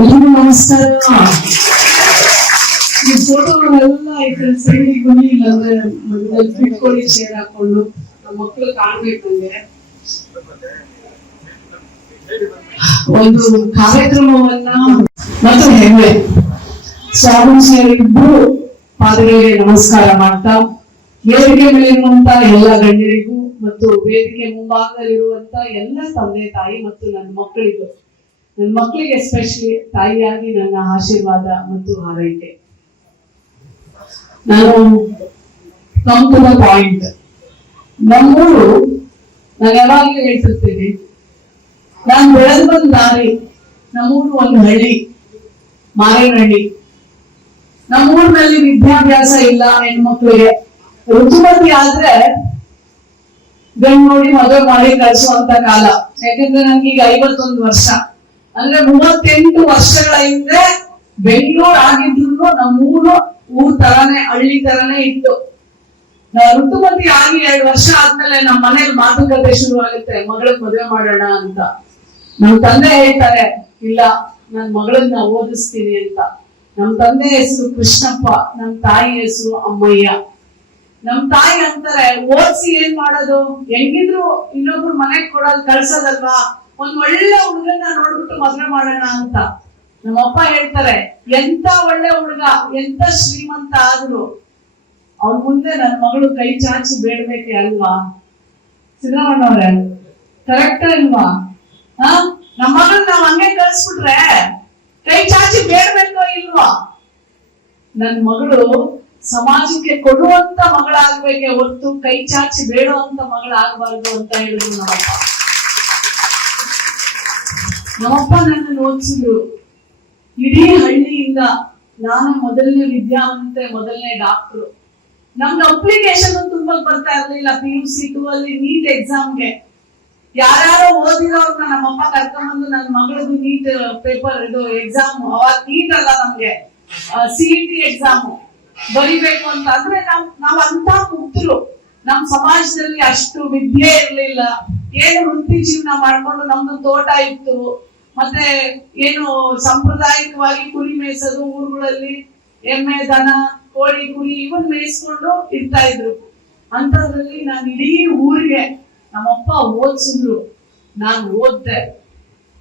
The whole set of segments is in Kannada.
ಎಲ್ರಿಗೂ ನಮಸ್ಕಾರ. ಈ ಫೋಟೋಗಳೆಲ್ಲ ಈ ಸೈಡಿಗೆ ಬನ್ನಿ, ಇಲ್ಲಾಂದ್ರೆ ಇಟ್ಕೊಳ್ಳಿ ಚೇರ್ ಹಾಕೊಂಡು. ನಮ್ಮ ಮಕ್ಕಳು ಕಾಣ್ಬೇಕು ನಂಗೆ. ಒಂದು ಕಾರ್ಯಕ್ರಮವನ್ನ ಮತ್ತು ಹೆಮ್ಮೆ ಸ್ವಾಮೀಜಿಯರಿಬ್ಬರು ಪಾದಗಳಿಗೆ ನಮಸ್ಕಾರ ಮಾಡ್ತಾ, ವೇದಿಕೆ ಮೇಲಿರುವಂತ ಎಲ್ಲ ಗಣ್ಯರಿಗೂ ಮತ್ತು ವೇದಿಕೆ ಮುಂಭಾಗದಲ್ಲಿರುವಂತ ಎಲ್ಲ ತಂದೆ ತಾಯಿ ಮತ್ತು ನನ್ನ ಮಕ್ಕಳಿಗೆ ಎಸ್ಪೆಷಲಿ ತಾಯಿಯಾಗಿ ನನ್ನ ಆಶೀರ್ವಾದ ಮತ್ತು ಹಾರೈಕೆ. ನಾನು ಕಮ್ ಟು ದ ಪಾಯಿಂಟ್. ನಮ್ಮೂರು, ನಾನು ಯಾವಾಗಲೂ ಹೇಳ್ತಿರ್ತೀನಿ, ನಾನು ಬೆಳೆದು ಬಂದ ದಾರಿ. ನಮ್ಮೂರು ಒಂದು ಹಳ್ಳಿ, ಮಾರೇನಹಳ್ಳಿ. ನಮ್ಮೂರಿನಲ್ಲಿ ವಿದ್ಯಾಭ್ಯಾಸ ಇಲ್ಲ. ಹೆಣ್ಮಕ್ಳಿಗೆ ಋತುಮತಿ ಆದ್ರೆ ಗಂಡು ನೋಡಿ ಮದುವೆ ಮಾಡಿ ಕಳಿಸುವಂತ ಕಾಲ. ಯಾಕಂದ್ರೆ ನನ್ಗೆ ಈಗ 51 ವರ್ಷ, ಅಂದ್ರೆ 38 ವರ್ಷಗಳ ಹಿಂದೆ ಬೆಂಗಳೂರು ಆಗಿದ್ರು ನಮ್ಮೂರು ಊರ್ ತರಾನೇ, ಹಳ್ಳಿ ತರಾನೇ ಇತ್ತು. ಋತುಮತಿ ಆಗಿ 2 ವರ್ಷ ಆದ್ಮೇಲೆ ನಮ್ಮ ಮನೇಲಿ ಮಾತುಕತೆ ಶುರು ಆಗುತ್ತೆ, ಮಗಳಿಗೆ ಮದುವೆ ಮಾಡೋಣ ಅಂತ. ನಮ್ ತಂದೆ ಹೇಳ್ತಾರೆ, ಇಲ್ಲ ನನ್ ಮಗಳನ್ನ ಓದಿಸ್ತೀನಿ ಅಂತ. ನಮ್ ತಂದೆ ಹೆಸರು ಕೃಷ್ಣಪ್ಪ, ನಮ್ ತಾಯಿ ಹೆಸರು ಅಮ್ಮಯ್ಯ. ನಮ್ ತಾಯಿ ಅಂತಾರೆ, ಓದಿಸಿ ಏನ್ ಮಾಡೋದು, ಹೆಂಗಿದ್ರು ಇನ್ನೊಬ್ರು ಮನೆಗ್ ಕೊಡೋದು ಕಳ್ಸೋದಲ್ವಾ, ಒಂದ್ ಒಳ್ಳೆ ಹುಡುಗನ್ನ ನೋಡ್ಬಿಟ್ಟು ಮದ್ವೆ ಮಾಡೋಣ ಅಂತ. ನಮ್ಮಪ್ಪ ಹೇಳ್ತಾರೆ, ಎಂತ ಒಳ್ಳೆ ಹುಡುಗ, ಎಂತ ಶ್ರೀಮಂತ ಆದ್ರು ಅವ್ರ ಮುಂದೆ ನನ್ ಮಗಳು ಕೈ ಚಾಚಿ ಬೇಡ್ಬೇಕೆ ಅಲ್ವಾ ಸಿದ್ದರಾಮಣ್ಣವ್ರೆ? ಕರೆಕ್ಟ್ ಅಲ್ವಾ? ನಮ್ಮ ಮಗಳನ್ನ ನಾವ್ ಹಂಗೆ ಕಳ್ಸ್ಬಿಟ್ರೆ ಕೈ ಚಾಚಿ ಬೇಡ್ಬೇಕೋ ಇಲ್ವಾ? ನನ್ ಮಗಳು ಸಮಾಜಕ್ಕೆ ಕೊಡುವಂತ ಮಗಳಾಗ್ಬೇಕೆ ಹೊರತು ಕೈ ಚಾಚಿ ಬೇಡುವಂತ ಮಗಳಾಗಬಾರ್ದು ಅಂತ ಹೇಳಿದ್ರು ನಮ್ಮಪ್ಪ ನನ್ನನ್ನು ಓದಿಸಿದ್ರು. ಇಡೀ ಹಳ್ಳಿಯಿಂದ ನಾನು ಮೊದಲನೇ ವಿದ್ಯಾವಂತೆ, ಮೊದಲನೇ ಡಾಕ್ಟರ್. ನಮ್ಗೆ ಅಪ್ಲಿಕೇಶನ್ ತುಂಬಾ ಬರ್ತಾ ಇರ್ಲಿಲ್ಲ. PUC 2 ಅಲ್ಲಿ ನೀಟ್ ಎಕ್ಸಾಮ್ಗೆ ಯಾರ್ಯಾರೋ ಓದಿರೋರ್ನ ನಮ್ಮಪ್ಪ ಕರ್ಕೊಂಡ್ಬಂದು ನನ್ನ ಮಗಳದು ನೀಟ್ ಪೇಪರ್ ಇದು ಎಕ್ಸಾಮ್, ಅವಾಗ ನೀಟ್ ಅಲ್ಲ ನಮ್ಗೆ CET ಎಕ್ಸಾಮ್ ಬರಿಬೇಕು ಅಂತ. ಅಂದ್ರೆ ನಾವ್ ಅಂತ ಮುಗ್ಧರು. ನಮ್ ಸಮಾಜದಲ್ಲಿ ಅಷ್ಟು ವಿದ್ಯೆ ಇರ್ಲಿಲ್ಲ. ಏನು ವೃತ್ತಿ ಜೀವನ ಮಾಡ್ಕೊಂಡು ನಮ್ದು ತೋಟ ಇತ್ತು, ಮತ್ತೆ ಏನು ಸಾಂಪ್ರದಾಯಿಕವಾಗಿ ಕುರಿ ಮೇಯಿಸೋದು, ಊರುಗಳಲ್ಲಿ ಎಮ್ಮೆ, ದನ, ಕೋಳಿ, ಕುರಿ ಇವನ್ ಮೇಯಿಸ್ಕೊಂಡು ಇರ್ತಾ ಇದ್ರು. ಅಂತದ್ರಲ್ಲಿ ನಾನು ಇಡೀ ಊರಿಗೆ ನಮ್ಮಪ್ಪ ಓದಿಸಿದ್ರು, ನಾನು ಓದ್ದೆ.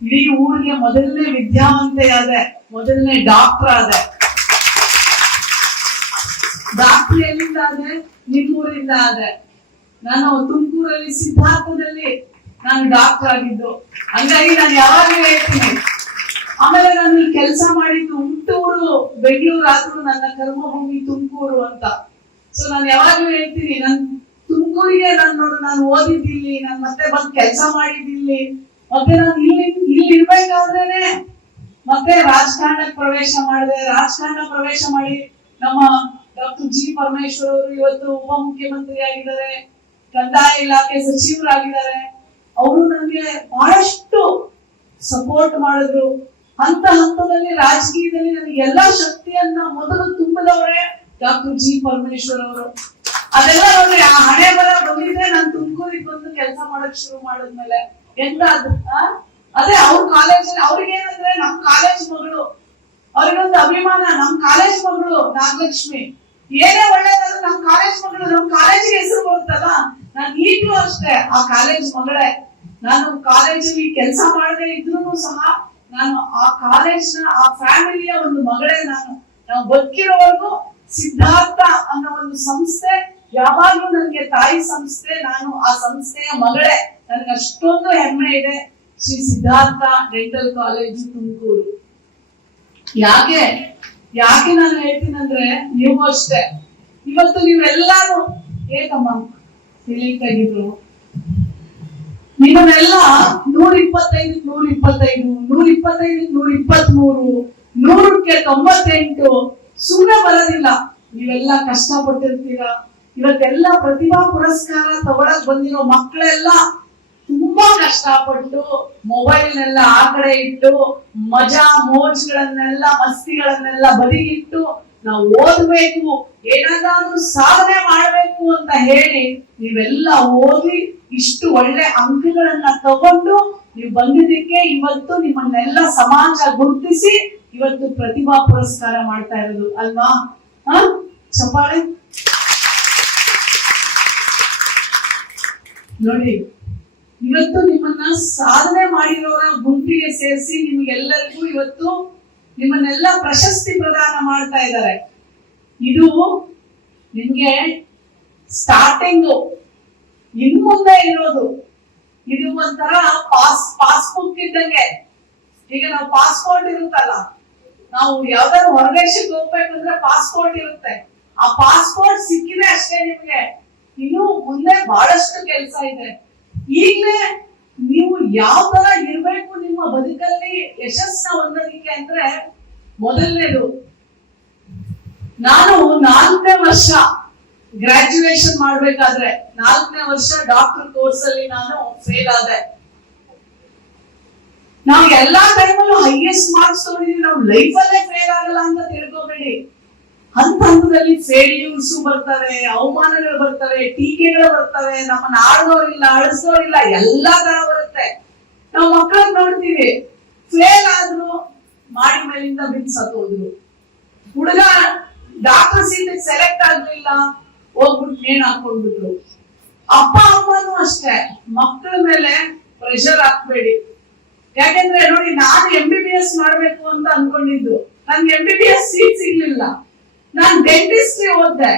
ಇಡೀ ಊರಿಗೆ ಮೊದಲನೇ ವಿದ್ಯಾವಂತೆ ಆದೆ, ಮೊದಲನೇ ಡಾಕ್ಟರ್ ಆದೆ. ಡಾಕ್ಟರ್ ಎಲ್ಲಿಂದ ಆದೆ? ನಿಮ್ಮೂರಿಂದ ಆದೆ. ನಾನು ತುಮಕೂರಲ್ಲಿ ಸಿದ್ಧಾರ್ಥದಲ್ಲಿ ನಾನು ಡಾಕ್ಟರ್ ಆಗಿದ್ದು. ಹಂಗಾಗಿ ನಾನು ಯಾವಾಗಲೂ ಹೇಳ್ತೀನಿ. ಆಮೇಲೆ ನಾನು ಇಲ್ಲಿ ಕೆಲಸ ಮಾಡಿದ್ದು ಹುಟ್ಟೂರು ಬೆಂಗಳೂರು ಆದ್ರೂ ನನ್ನ ಕರ್ಮಭೂಮಿ ತುಮಕೂರು ಅಂತ. ಸೊ ನಾನು ಯಾವಾಗ್ಲೂ ಹೇಳ್ತೀನಿ, ನನ್ ತುಮಕೂರಿಗೆ ನಾನು ಓದಿದ್ದಿಲ್ಲಿ, ನಾನು ಮತ್ತೆ ಬಂದು ಕೆಲಸ ಮಾಡಿದ್ದಿಲ್ಲಿ, ಮತ್ತೆ ನಾನು ಇಲ್ಲಿ ಇರ್ಬೇಕಾದ್ರೇನೆ ಮತ್ತೆ ರಾಜಕಾರಣಕ್ಕೆ ಪ್ರವೇಶ ಮಾಡಿದೆ. ರಾಜಕಾರಣ ಪ್ರವೇಶ ಮಾಡಿ ನಮ್ಮ ಡಾಕ್ಟರ್ G. ಪರಮೇಶ್ವರ್ ಅವರು ಇವತ್ತು ಉಪಮುಖ್ಯಮಂತ್ರಿ ಆಗಿದ್ದಾರೆ, ಕಂದಾಯ ಇಲಾಖೆ ಸಚಿವರಾಗಿದ್ದಾರೆ. ಅವರು ನನಗೆ ಬಹಳಷ್ಟು ಸಪೋರ್ಟ್ ಮಾಡಿದ್ರು. ಹಂತದಲ್ಲಿ ರಾಜಕೀಯದಲ್ಲಿ ನನಗೆ ಎಲ್ಲಾ ಶಕ್ತಿಯನ್ನ ಮೊದಲು ತುಂಬಿದವರೇ ಡಾಕ್ಟರ್ G. ಪರಮೇಶ್ವರ್ ಅವರು. ಅದೆಲ್ಲ ನೋಡಿ, ಆ ಹಣೆ ಬರ ಬಂದಿದ್ರೆ ನಾನು ತುಮಕೂರಿಗೆ ಬಂದು ಕೆಲಸ ಮಾಡಕ್ ಶುರು ಮಾಡಿದ್ಮೇಲೆ ಎಂತ ಅದೇ ಅವ್ರ ಕಾಲೇಜಲ್ಲಿ ಅವ್ರಿಗೇನಂದ್ರೆ ನಮ್ ಕಾಲೇಜ್ ಮಗಳು, ಅವ್ರಿಗೊಂದು ಅಭಿಮಾನ, ನಮ್ ಕಾಲೇಜ್ ಮಗಳು ನಾಗಲಕ್ಷ್ಮಿ. ಏನೇ ಒಳ್ಳೇದಾದ್ರು ನಮ್ ಕಾಲೇಜ್ ಮಗಳು, ನಮ್ ಕಾಲೇಜಿಗೆ ಹೆಸರು ಬರುತ್ತಲ್ಲ. ನಾನು ಈಗಲೂ ಅಷ್ಟೇ ಆ ಕಾಲೇಜ್ ಮಗಳೇ. ನಾನು ಕಾಲೇಜಲ್ಲಿ ಕೆಲಸ ಮಾಡದೇ ಇದ್ರು ಸಹ ನಾನು ಆ ಕಾಲೇಜ್ನ, ಆ ಫ್ಯಾಮಿಲಿಯ ಒಂದು ಮಗಳೇ. ನಾವು ಬದುಕಿರೋವರೆಗೂ ಸಿದ್ಧಾರ್ಥ ಅನ್ನೋ ಒಂದು ಸಂಸ್ಥೆ ಯಾವಾಗ್ಲೂ ನನಗೆ ತಾಯಿ ಸಂಸ್ಥೆ. ನಾನು ಆ ಸಂಸ್ಥೆಯ ಮಗಳೇ. ನನಗೆ ಅಷ್ಟೊಂದು ಹೆಮ್ಮೆ ಇದೆ. Shri Siddhartha dental college Tumakuru. ಯಾಕೆ ನಾನು ಹೇಳ್ತೀನಂದ್ರೆ, ನೀವು ಅಷ್ಟೇ ಇವತ್ತು ನೀವೆಲ್ಲಾರು ಏಕಮ್ಮ ತಿಳಿತಾಗಿದ್ರು, ನೀವನ್ನೆಲ್ಲ 125, 125, 125, 123, 100ಕ್ಕೆ 98 ಸುಮ್ಮನೆ ಬರೋದಿಲ್ಲ. ನೀವೆಲ್ಲ ಕಷ್ಟಪಟ್ಟಿರ್ತೀರಾ. ಇವತ್ತೆಲ್ಲ ಪ್ರತಿಭಾ ಪುರಸ್ಕಾರ ತಗೊಳಕ್ ಬಂದಿರೋ ಮಕ್ಕಳೆಲ್ಲ ತುಂಬಾ ಕಷ್ಟಪಟ್ಟು ಮೊಬೈಲ್ನೆಲ್ಲ ಆ ಕಡೆ ಇಟ್ಟು, ಮಜಾ ಮೋಜ್ಗಳನ್ನೆಲ್ಲ, ಮಸ್ತಿಗಳನ್ನೆಲ್ಲ ಬದಿಗಿಟ್ಟು ನಾವು ಓದ್ಬೇಕು, ಏನಾದ್ರೂ ಸಾಧನೆ ಮಾಡ್ಬೇಕು ಅಂತ ಹೇಳಿ ನೀವೆಲ್ಲ ಓದಿ ಇಷ್ಟು ಒಳ್ಳೆ ಅಂಕಗಳನ್ನ ತಗೊಂಡು ನೀವು ಬಂದಿದ್ದಕ್ಕೆ ಇವತ್ತು ನಿಮ್ಮನ್ನೆಲ್ಲ ಸಮಾಜ ಗುರುತಿಸಿ ಇವತ್ತು ಪ್ರತಿಭಾ ಪುರಸ್ಕಾರ ಮಾಡ್ತಾ ಇರೋದು ಅಲ್ವಾ? ಚಪ್ಪಾಳೆ ನೋಡಿ. ಇವತ್ತು ನಿಮ್ಮನ್ನ ಸಾಧನೆ ಮಾಡಿರೋರ ಗುಂಪಿಗೆ ಸೇರಿಸಿ ನಿಮ್ಗೆಲ್ಲರಿಗೂ ಇವತ್ತು ನಿಮ್ಮನ್ನೆಲ್ಲ ಪ್ರಶಸ್ತಿ ಪ್ರದಾನ ಮಾಡ್ತಾ ಇದ್ದಾರೆ. ಇದು ನಿಮ್ಗೆ ಸ್ಟಾರ್ಟಿಂಗು, ಇನ್ ಮುಂದೆ ಇರೋದು. ಇದು ಒಂಥರ ಪಾಸ್ಬುಕ್ ಇದ್ದಂಗೆ. ಈಗ ನಾವು ಪಾಸ್ಪೋರ್ಟ್ ಇರುತ್ತಲ್ಲ, ನಾವು ಯಾವ್ದಾದ್ರು ಹೊರದೇಶಕ್ಕೆ ಹೋಗ್ಬೇಕಂದ್ರೆ ಪಾಸ್ಪೋರ್ಟ್ ಇರುತ್ತೆ. ಆ ಪಾಸ್ಪೋರ್ಟ್ ಸಿಕ್ಕಿದೆ ಅಷ್ಟೇ ನಿಮ್ಗೆ. ಇನ್ನು ಮುಂದೆ ಬಹಳಷ್ಟು ಕೆಲಸ ಇದೆ. ಈಗಲೇ ನೀವು ಯಾವ ತರ ಇರ್ಬೇಕು ನಿಮ್ಮ ಬದುಕಲ್ಲಿ ಯಶಸ್ಸನ್ನ ಹೊಂದೋದಿಕ್ಕೆ ಅಂದ್ರೆ, ಮೊದಲನೇದು, ನಾನು 4ನೇ ವರ್ಷ ಗ್ರಾಜುಯೇಷನ್ ಮಾಡ್ಬೇಕಾದ್ರೆ 4ನೇ ವರ್ಷ ಡಾಕ್ಟರ್ ಕೋರ್ಸ್ ಅಲ್ಲಿ ನಾನು ಫೇಲ್ ಆದೆ. ನಾವು ಎಲ್ಲಾ ಟೈಮಲ್ಲೂ ಹೈಯೆಸ್ಟ್ ಮಾರ್ಕ್ಸ್ ತಗೊಂಡಿದೀವಿ. ನಾವು ಲೈಫ್ ಅಲ್ಲೇ ಫೇಲ್ ಆಗಲ್ಲ ಅಂತ ತಿಳ್ಕೋಬೇಡಿ. ಹಂತದಲ್ಲಿ ಫೇಲ್ಯೂರ್ಸ್ ಬರ್ತವೆ, ಅವಮಾನಗಳು ಬರ್ತವೆ, ಟೀಕೆಗಳು ಬರ್ತವೆ, ನಮ್ಮನ್ನ ಆಡೋರಿಲ್ಲ, ಅಳಿಸೋರಿಲ್ಲ, ಎಲ್ಲಾ ತರ ಬರುತ್ತೆ. ನಾವು ಮಕ್ಕಳನ್ನ ನೋಡ್ತೀವಿ, ಫೇಲ್ ಆದ್ರು ಮಾಡಿ ಮೇಲಿಂದ ಬಿದ್ದು ಸತ್ತೋದ್ರು. ಹುಡುಗ ಡಾಕ್ಟರ್ ಸೀಟ್ ಸೆಲೆಕ್ಟ್ ಆಗ್ಲಿಲ್ಲ, ಹೋಗ್ಬಿಟ್ಟು ನೇಣು ಹಾಕೊಂಡ್ಬಿಟ್ರು. ಅಪ್ಪ ಅಮ್ಮನೂ ಅಷ್ಟೇ, ಮಕ್ಕಳ ಮೇಲೆ ಪ್ರೆಷರ್ ಹಾಕ್ಬೇಡಿ. ಯಾಕೆಂದ್ರೆ ನೋಡಿ, ನಾನು MBBS ಮಾಡ್ಬೇಕು ಅಂತ ಅನ್ಕೊಂಡಿದ್ದು, ನನ್ಗೆ MBBS ಸೀಟ್ ಸಿಗ್ಲಿಲ್ಲ. ನಾನ್ ಡೆಂಟಿಸ್ಟ್ ಓದ್ದೆ.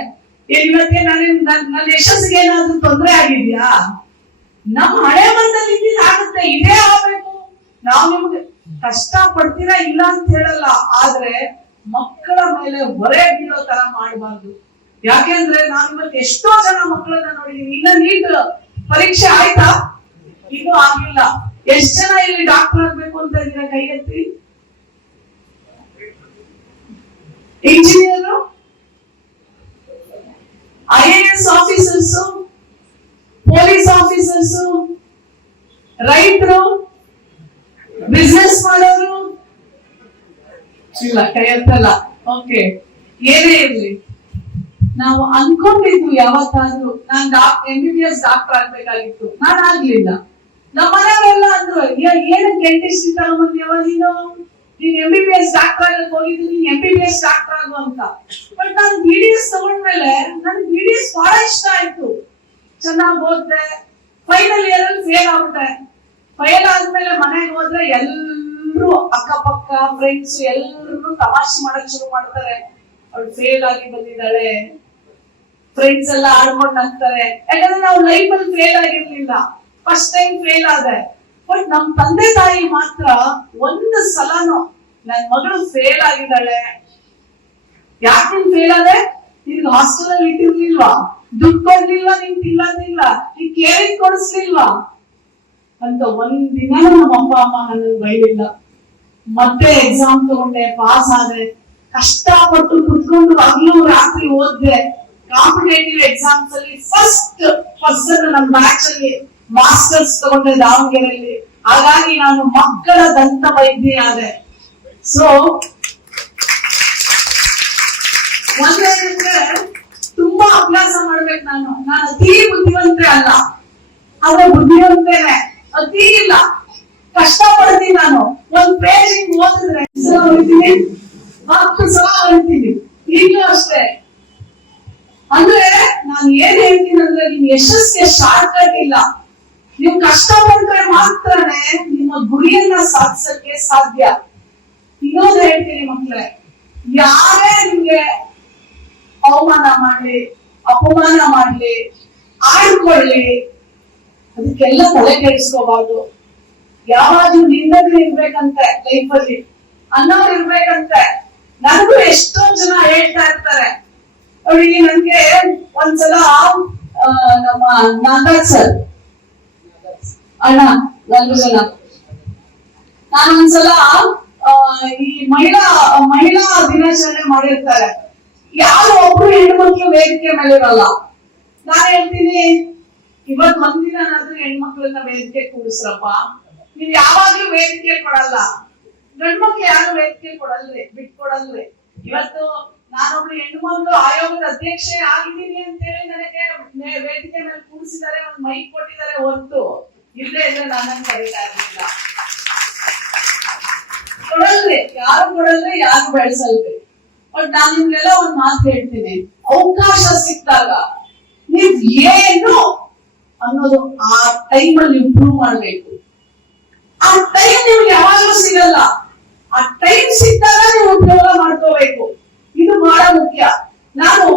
ಇವತ್ತಿಗೆ ನನ್ನ ಯಶಸ್ಸಿಗೆ ಏನಾದ್ರೂ ತೊಂದರೆ ಆಗಿದ್ಯಾ? ನಮ್ಮ ಹಣೆ ಬರದಲ್ಲಿ ಆಗುತ್ತೆ, ಇದೇ ಆಗ್ಬೇಕು. ನಾವು ನಿಮ್ಗೆ ಕಷ್ಟ ಪಡ್ತೀರಾ ಇಲ್ಲ ಅಂತ ಹೇಳಲ್ಲ, ಆದ್ರೆ ಮಕ್ಕಳ ಮೇಲೆ ಹೊರೆ ಬೀಳೋ ತರ ಮಾಡಬಾರ್ದು. ಯಾಕೆಂದ್ರೆ ನಾನು ಇವತ್ತು ಎಷ್ಟೋ ಜನ ಮಕ್ಕಳನ್ನ ನೋಡಿದೀನಿ. ಇನ್ನ ನೀಟ್ ಪರೀಕ್ಷೆ ಆಯ್ತಾ? ಇನ್ನೂ ಆಗಿಲ್ಲ. ಎಷ್ಟ್ ಜನ ಇಲ್ಲಿ ಡಾಕ್ಟರ್ ಆಗ್ಬೇಕು ಅಂತ ಇದೀರ? ಕೈ ಎತ್ತಿ. Engineer, IAS officers, police officers, ರೈತರು, ಬಿಸ್ನೆಸ್ ಮಾಡೋರು ಇಲ್ಲ, ಕೈ ಎತ್ತಲ್ಲ. ಓಕೆ, ಏನೇ ಇರ್ಲಿ, ನಾವು ಅನ್ಕೊಂಡಿದ್ದು ಯಾವತ್ತಾದ್ರೂ ನಾನು MBBS ಡಾಕ್ಟರ್ ಆಗ್ಬೇಕಾಗಿತ್ತು, ನಾನು ಆಗ್ಲಿಲ್ಲ. ನಮ್ಮ ಮನೆಯವರೆಲ್ಲ ಅಂದ್ರು, ಏನಕ್ಕೆ ಡೆಂಟಿಸ್ಟ್ ತಗೊಂಡ್ಬಂದ್ಯವ ನೀನು MBBS ಡಾಕ್ಟರ್ ಆಗಕ್ಕೆ ಹೋಗಿದ್ದು, ನೀನ್ MBBS ಡಾಕ್ಟರ್ ಆಗು ಅಂತ. ಬಟ್ ನಾನು BDS ತಗೊಂಡ್ಮೇಲೆ ನನಗೆ BDS ಬಹಳ ಇಷ್ಟ ಆಯ್ತು. ಚೆನ್ನಾಗಿ ಓದ್ದೆ. ಫೈನಲ್ ಇಯರ್ ಅಲ್ಲಿ ಫೇಲ್ ಆಗ್ಬಿಟ್ಟೆ. ಫೇಲ್ ಆದ್ಮೇಲೆ ಮನೆಗೆ ಹೋದ್ರೆ ಎಲ್ರು ಅಕ್ಕಪಕ್ಕ ಫ್ರೆಂಡ್ಸ್ ಎಲ್ರು ತಮಾಷೆ ಮಾಡಕ್ ಶುರು ಮಾಡ್ತಾರೆ. ಅವಳು ಫೇಲ್ ಆಗಿ ಬಂದಿದ್ದಾಳೆ, ಫ್ರೆಂಡ್ಸ್ ಎಲ್ಲ ಆಡ್ಕೊಂಡು ನಗ್ತಾರೆ. ಯಾಕಂದ್ರೆ ನಾವು ಲೈಫ್ ಅಲ್ಲಿ ಫೇಲ್ ಆಗಿರ್ಲಿಲ್ಲ, ಫಸ್ಟ್ ಟೈಮ್ ಫೇಲ್ ಆದೆ. ಬಟ್ ನಮ್ ತಂದೆ ತಾಯಿ ಮಾತ್ರ ಒಂದು ಸಲನು ನನ್ ಮಗಳು ಫೇಲ್ ಆಗಿದ್ದಾಳೆ, ಯಾಕೆ ಫೇಲ್ ಆದೆ? ನಿನ್ಗೆ ಹಾಸ್ಟೆಲ್ ಅಲ್ಲಿ ಇಟ್ಟಿರ್ಲಿಲ್ವಾ? ದುಡ್ಡು ಕೊಡ್ಲಿಲ್ವಾ? ನಿನ್ ತಿನ್ನೋದಿಲ್ಲ, ನೀನ್ ಕೇಳಿದ್ ಕೊಡಿಸ್ಲಿಲ್ವಾ ಅಂತ ಒಂದಿನ ನಮ್ಮ ಅಪ್ಪ ಅಮ್ಮ ನನ್ನ ಬೈಲಿಲ್ಲ. ಮತ್ತೆ ಎಕ್ಸಾಮ್ ತಗೊಂಡೆ, ಪಾಸ್ ಆದೆ. ಕಷ್ಟಪಟ್ಟು ಕುತ್ಕೊಂಡು ಹಗಲು ರಾತ್ರಿ ಓದ್ದೆ. ಕಾಂಪಿಟೇಟಿವ್ ಎಕ್ಸಾಮ್ಸ್ ಅಲ್ಲಿ ಫಸ್ಟ್ ಪರ್ಸನ್ ನಮ್ಮ ಬ್ಯಾಚ್ ಅಲ್ಲಿ ಮಾಸ್ಟರ್ಸ್ ತಗೊಂಡೆ ದಾವಣಗೆರೆಯಲ್ಲಿ. ಹಾಗಾಗಿ ನಾನು ಮಕ್ಕಳ ದಂತ ವೈದ್ಯ ಆದೆ. ಸೊ ಒಂದೇನಂದ್ರೆ, ತುಂಬಾ ಅಭ್ಯಾಸ ಮಾಡ್ಬೇಕು. ನಾನು ಅತಿ ಬುದ್ಧಿವಂತೆ ಅಲ್ಲ, ಆದ್ರೆ ಬುದ್ಧಿವಂತೇನೆ, ಅತಿ ಇಲ್ಲ. ಕಷ್ಟ ಪಡ್ತೀನಿ. ನಾನು ಒಂದ್ ಪೇಜ್ ಓದಿದ್ರೆ 10 ಸಲ ಹೊರಿತೀನಿ. ಈಗಲೂ ಅಷ್ಟೇ. ಅಂದ್ರೆ ನಾನು ಏನ್ ಹೇಳ್ತೀನಿ ಅಂದ್ರೆ, ನಿಮ್ ಯಶಸ್ಸಿಗೆ ಶಾರ್ಟ್ ಕಟ್ ಇಲ್ಲ. ನೀವು ಕಷ್ಟ ಪಡ್ರೆ ಮಾತ್ರನೇ ನಿಮ್ಮ ಗುರಿಯನ್ನ ಸಾಧಿಸಕ್ಕೆ ಸಾಧ್ಯ. ಇನ್ನೊಂದು ಹೇಳ್ತೀನಿ ಮಕ್ಕಳೇ, ಯಾರೇ ನಿಮ್ಗೆ ಅವಮಾನ ಮಾಡ್ಲಿ, ಅಪಮಾನ ಮಾಡ್ಲಿ, ಆಡ್ಕೊಳ್ಳಿ, ಅದಕ್ಕೆಲ್ಲ ತಲೆ ಕೆಡಿಸ್ಕೋಬಾರ್ದು. ಯಾವಾಗ್ಲೂ ನಿಂದನೆ ಇರ್ಬೇಕಂತೆ ಲೈಫ್ ಅಲ್ಲಿ, ಅನ್ನೋರು ಇರ್ಬೇಕಂತೆ. ನನಗೂ ಎಷ್ಟೊಂದ್ ಜನ ಹೇಳ್ತಾ ಇರ್ತಾರೆ ನೋಡಿ. ನನ್ಗೆ ಒಂದ್ಸಲ ನಮ್ಮ ನಾಗರಾಜ್ ಸರ್ ಅಣ್ಣ, ನಾನೊಂದ್ಸಲ ಈ ಮಹಿಳಾ ದಿನಾಚರಣೆ ಮಾಡಿರ್ತಾರೆ. ಯಾರು ಒಬ್ರು ಹೆಣ್ಮಕ್ಳು ವೇದಿಕೆ ಮೇಲೆ ಇರಲ್ಲ. ನಾನ್ ಹೇಳ್ತೀನಿ, ಇವತ್ ಒಂದಿನಾದ್ರೂ ಹೆಣ್ಮಕ್ಳನ್ನ ವೇದಿಕೆ ಕೂರಿಸ್ರಪ್ಪ. ನೀವ್ ಯಾವಾಗ್ಲೂ ವೇದಿಕೆ ಕೊಡಲ್ಲ, ಗಂಡ್ಮಕ್ಳು ಯಾರು ವೇದಿಕೆ ಕೊಡಲ್ರಿ, ಬಿಟ್ಕೊಡಲ್ರಿ. ಇವತ್ತು ನಾನೊಬ್ಳು ಹೆಣ್ಮಕ್ಳು ಆಯೋಗದ ಅಧ್ಯಕ್ಷೆ ಆಗಿದ್ದೀನಿ ಅಂತ ಹೇಳಿ ನನಗೆ ವೇದಿಕೆ ಮೇಲೆ ಕೂರಿಸಿದ್ದಾರೆ, ಒಂದ್ ಮೈಕ್ ಕೊಟ್ಟಿದ್ದಾರೆ ಹೊರತು ಇಲ್ಲೇ ಇದ್ರೆ ನನ್ನನ್ನು ಕರೀತಾ ಇರ್ಲಿಲ್ಲ. ಕೊಡಲ್ರಿ, ಯಾರು ಕೊಡಲ್ರಿ, ಯಾರು ಬೆಳೆಸಲ್ರಿ. ಬಟ್ ನಾನು ನಿಮ್ಗೆಲ್ಲ ಒಂದ್ ಮಾತು ಹೇಳ್ತೀನಿ, ಅವಕಾಶ ಸಿಕ್ಕಾಗ ನೀವ್ ಏನು ಅನ್ನೋದು ಆ ಟೈಮ್ ಅಲ್ಲಿ ನೀವು ಪ್ರೂವ್ ಮಾಡ್ಬೇಕು. ಆ ಟೈಮ್ ನಿಮ್ಗೆ ಯಾವಾಗಲೂ ಸಿಗಲ್ಲ. ಆ ಟೈಮ್ ಸಿಕ್ಕಾಗ ನೀವು ಉಪಯೋಗ ಮಾಡ್ಕೋಬೇಕು. ಇದು ಬಹಳ ಮುಖ್ಯ. ನಾನು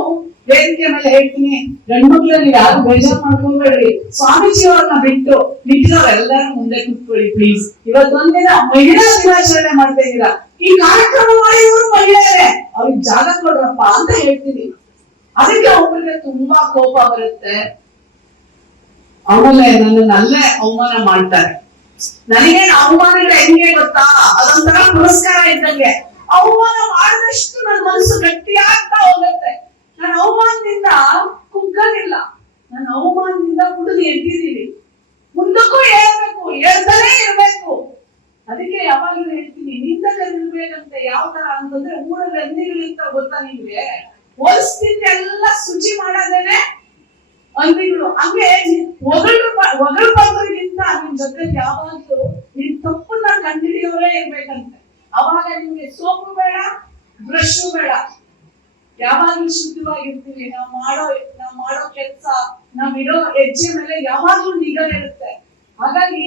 ವೇದಿಕೆ ಮೇಲೆ ಹೇಳ್ತೀನಿ, ಗಂಡ್ಮಕ್ಳಲ್ಲಿ ಯಾರು ಬೇಜಾರು ಮಾಡ್ಕೊಂಡ್ಬೇಡ್ರಿ. ಸ್ವಾಮೀಜಿ ಅವ್ರನ್ನ ಬಿಟ್ಟು ಮಿಕ್ಕಿದವರೆಲ್ಲರೂ ಮುಂದೆ ಕೂತ್ಕೊಳ್ಳಿ ಪ್ಲೀಸ್. ಇವತ್ತೊಂದಿನ ಮಹಿಳಾ ದಿನಾಚರಣೆ ಮಾಡ್ತಾ ಇದ್ದೀರಾ, ಈ ಕಾರ್ಯಕ್ರಮ ಮಾಡಿದವರು ಮಹಿಳೆಯರೇ, ಅವ್ರಿಗೆ ಜಾಗ ಕೊಡ್ರಪ್ಪ ಅಂತ ಹೇಳ್ತೀನಿ. ಅದಕ್ಕೆ ಒಬ್ಬರಿಗೆ ತುಂಬಾ ಕೋಪ ಬರುತ್ತೆ. ಆಮೇಲೆ ನನ್ನನ್ನು ಅಲ್ಲೇ ಅವಮಾನ ಮಾಡ್ತಾರೆ. ನನಗೇನು ಅವಮಾನಗಳು ಹೆಂಗೆ ಗೊತ್ತಾ, ಅದೊಂಥರ ಪುರಸ್ಕಾರ ಇದ್ದಂಗೆ. ಅವಮಾನ ಮಾಡಿದಷ್ಟು ನನ್ನ ಮನಸ್ಸು ಗಟ್ಟಿ ಆಗ್ತಾ ಹೋಗುತ್ತೆ. ನಾನು ಅವಮಾನದಿಂದ ಕುಗ್ಗಲಿಲ್ಲ, ನಾನು ಅವಮಾನದಿಂದ ಕುಡಿದು ಎದ್ದಿದ್ದೀನಿ. ಮುಂದಕ್ಕೂ ಹೇಳ್ಬೇಕು, ಹೇಳ್ತಾನೆ ಇರ್ಬೇಕು. ಅದಕ್ಕೆ ಯಾವಾಗಲೂ ಹೇಳ್ತೀನಿ, ನಿಂದಕರಿರ್ಬೇಕಂತೆ ಯಾವ ತರ ಅಂತಂದ್ರೆ, ಊರಲ್ಲಿ ಹಂದಿಗಳಿರ್ತಾವ ಗೊತ್ತಾ ನಿಮ್ಗೆ? ಹೊಲಸ್ತಿಂದ ಎಲ್ಲ ಶುಚಿ ಮಾಡೋದೇನೆ ಹಂದಿಗಳು. ಹಂಗೆ ಒಗಳು ಬಂದ್ರಿಗಿಂತ ನಿಮ್ ಜೊತೆ ಯಾವಾಗ್ಲೂ ನಿಮ್ ತಪ್ಪನ್ನ ಕಂಡುಹಿಡಿಯೋರೇ ಇರ್ಬೇಕಂತೆ. ಅವಾಗ ನಿಮ್ಗೆ ಸೋಪು ಬೇಡ, ಬ್ರಷ್ ಬೇಡ, ಯಾವಾಗ್ಲೂ ಶುದ್ಧವಾಗಿರ್ತೀವಿ. ನಾವ್ ಮಾಡೋ ಕೆಲ್ಸ, ನಾವ್ ಇಡೋ ಹೆಜ್ಜೆ ಮೇಲೆ ಯಾವಾಗ್ಲೂ ನಿಗಾ ಇರುತ್ತೆ. ಹಾಗಾಗಿ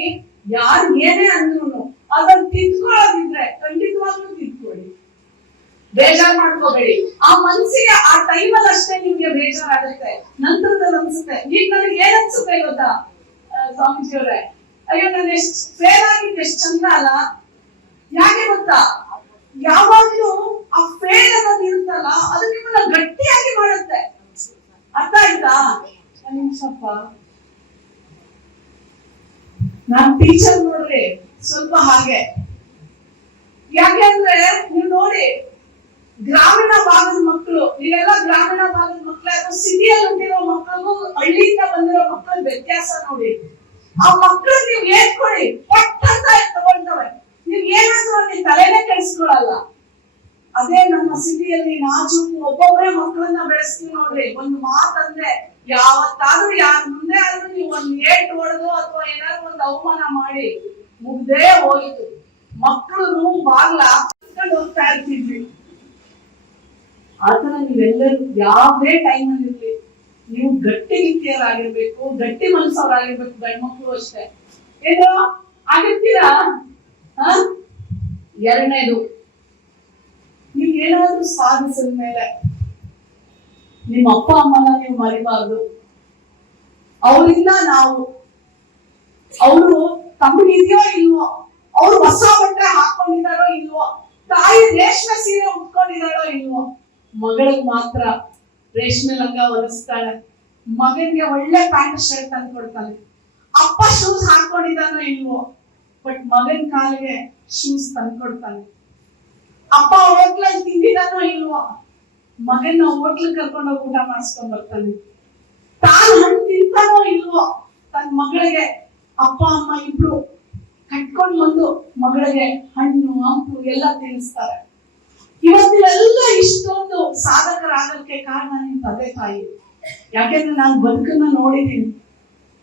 ಯಾರು ಏನೇ ಅಂದ್ರು ಅದನ್ನ ತಿದ್ಕೊಳ್ಳೋದಿದ್ರೆ ಖಂಡಿತವಾಗ್ಲೂ ತಿದ್ಕೊಳ್ಳಿ, ಬೇಜಾರ್ ಮಾಡ್ಕೋಬೇಡಿ. ಆ ಮನ್ಸಿಗೆ ಆ ಟೈಮಲ್ಲಿ ಅಷ್ಟೇ ನಿಮ್ಗೆ ಬೇಜಾರಾಗುತ್ತೆ, ನಂತರದಲ್ಲಿ ಅನ್ಸುತ್ತೆ. ಈಗ ನನಗೆ ಏನ್ ಅನ್ಸುತ್ತೆ ಗೊತ್ತಾ ಸ್ವಾಮೀಜಿ ಅವ್ರೆ, ಅಯ್ಯೋ ನಾನು ಎಷ್ಟು ಫೇಲ್ ಆಗಿದ್ದು ಎಷ್ಟು ಚಂದ ಅಲ್ಲ. ಯಾಕೆ ಗೊತ್ತಾ, ಯಾವಾಗ್ಲೂ ಆ ಫೇಲ್ ಅನ್ನೋದು ಇರುತ್ತಲ್ಲ, ಅದು ನಿಮ್ಮನ್ನ ಗಟ್ಟಿಯಾಗಿ ಮಾಡುತ್ತೆ. ಅರ್ಥ ಆಯ್ತಾ? ನಿಮಿಷಪ್ಪ, ನಾನ್ ಟೀಚರ್ ನೋಡ್ರಿ ಸ್ವಲ್ಪ ಹಾಗೆ. ಯಾಕೆಂದ್ರೆ ನೀವು ನೋಡಿ, ಗ್ರಾಮೀಣ ಭಾಗದ ಮಕ್ಕಳು, ನೀವೆಲ್ಲ ಗ್ರಾಮೀಣ ಭಾಗದ ಮಕ್ಕಳು, ಅಥವಾ ಸಿಟಿಯಲ್ಲಿ ಹುಟ್ಟಿರೋ ಮಕ್ಕಳಿಗೂ ಹಳ್ಳಿಯಿಂದ ಬಂದಿರೋ ಮಕ್ಕಳ ವ್ಯತ್ಯಾಸ ನೋಡಿ. ಆ ಮಕ್ಕಳು ನೀವ್ ಏನ್ ಕೊಡಿ ಪಟ್ ಅಂತ ತಗೊಳ್ತವೆ, ನೀವ್ ಏನಾದ್ರೂ ಅಲ್ಲಿ ತಲೆನೇ ಕೆಡಿಸ್ಕೊಳಲ್ಲ. ಅದೇ ನಮ್ಮ ಸಿಟಿಯಲ್ಲಿ ನಾಜೂಕು ಒಬ್ಬೊಬ್ಬರೇ ಮಕ್ಕಳನ್ನ ಬೆಳೆಸ್ತೀವಿ ನೋಡ್ರಿ. ಒಂದು ಮಾತಂದ್ರೆ ಯಾವತ್ತಾದ್ರೂ ಯಾರ ಮುಂದೆ ಆದ್ರೂ ನೀವು ಒಂದ್ ಏಟ್ ಹೊಡೆದು ಅಥವಾ ಏನಾದ್ರು ಒಂದು ಅವಮಾನ ಮಾಡಿ ಮುಗ್ದೇ ಹೋಯ್ತು. ಮಕ್ಕಳು ರೂಮ್ ಬಾಗ್ಲ ಹೋಗ್ತಾ ಇರ್ತಿದ್ವಿ. ಆತರ ನೀವೆಲ್ಲರೂ ಯಾವ್ದೇ ಟೈಮ್ ಅಲ್ಲಿ ಇರ್ಲಿ, ನೀವು ಗಟ್ಟಿ ರೀತಿಯರಾಗಿರ್ಬೇಕು, ಗಟ್ಟಿ ಮನಸ್ಸವರಾಗಿರ್ಬೇಕು. ಗಂಡ್ಮಕ್ಳು ಅಷ್ಟೇ. ಏನು ಆಗಿರ್ತೀರಾ? ಎರಡನೇದು, ನೀವ್ ಏನಾದ್ರೂ ಸಾಧಿಸಿದ ಮೇಲೆ ನಿಮ್ಮ ಅಪ್ಪ ಅಮ್ಮನ ನೀವು ಮರಿಬಾರ್ದು. ಅವರಿಂದ ಅವರು ತಮ್ಮನಿದೆಯೋ ಇಲ್ವೋ, ಅವ್ರು ಹೊಸ ಬಟ್ಟೆ ಹಾಕೊಂಡಿದಾರೋ ಇಲ್ವೋ, ತಾಯಿ ರೇಷ್ಮೆ ಸೀರೆ ಉಟ್ಕೊಂಡಿದಾಳೋ ಇಲ್ವೋ, ಮಗಳಿಗೆ ಮಾತ್ರ ರೇಷ್ಮೆ ಲಂಗ ಹೊಲಿಸ್ತಾಳೆ, ಮಗನಿಗೆ ಒಳ್ಳೆ ಪ್ಯಾಂಟ್ ಶರ್ಟ್ ತಂದು ಕೊಡ್ತಾಳೆ. ಅಪ್ಪ ಶೂಸ್ ಹಾಕೊಂಡಿದಾನೋ ಇಲ್ವೋ, ಬಟ್ ಮಗನ್ ಕಾಲಿಗೆ ಶೂಸ್ ತಂದು ಕೊಡ್ತಾನೆ. ಅಪ್ಪ ಹೋಟ್ಲಲ್ಲಿ ತಿಂದಿದಾನೋ ಇಲ್ವೋ, ಮಗನ ಹೋಟ್ಲ್ ಕರ್ಕೊಂಡೋಗಿ ಊಟ ಮಾಡಿಸ್ಕೊಂಡ್ ಬರ್ತಾನೆ. ತಾನು ಹಣ್ಣು ತಿಂತಾನೋ ಇಲ್ವೋ, ತನ್ನ ಮಗಳಿಗೆ ಅಪ್ಪ ಅಮ್ಮ ಇಬ್ರು ಕಟ್ಕೊಂಡ್ ಬಂದು ಮಗಳಿಗೆ ಹಣ್ಣು ಹಂಪು ಎಲ್ಲ ತಿನ್ನಿಸ್ತಾರೆ. ಇವತ್ತಿನೆಲ್ಲ ಇಷ್ಟೊಂದು ಸಾಧಕರಾಗಕ್ಕೆ ಕಾರಣ ನಿಮ್ ತಂದೆ ತಾಯಿ. ಯಾಕೆಂದ್ರೆ ನಾನು ಬದುಕನ್ನ ನೋಡಿದೀನಿ.